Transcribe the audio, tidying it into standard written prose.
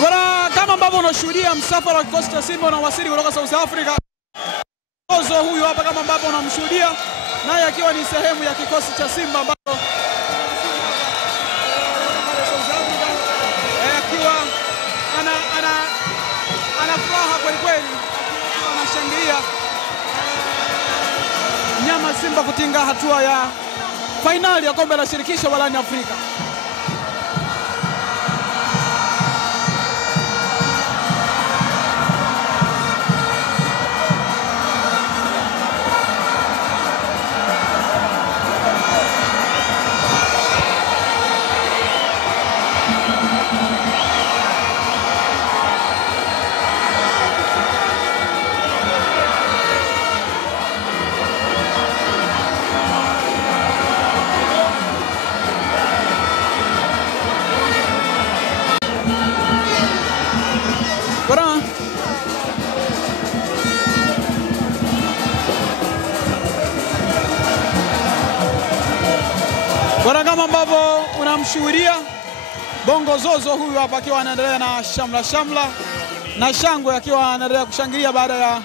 Bwana, kama ambavyo unashuhudia msafara wa kikosi cha Simba unawasili kutoka South Africa. Zozo huyu hapa kama ambavyo unamshuhudia, naye akiwa ni sehemu ya kikosi cha Simba ambacho akiwa ana furaha kweli kweli, anashangilia nyama Simba kutinga hatua ya fainali ya kombe la shirikisho barani Afrika. Bwana, kama ambavyo unamshuhudia Bongo Zozo huyu hapa akiwa anaendelea na shamla na shangwe, akiwa anaendelea kushangilia baada ya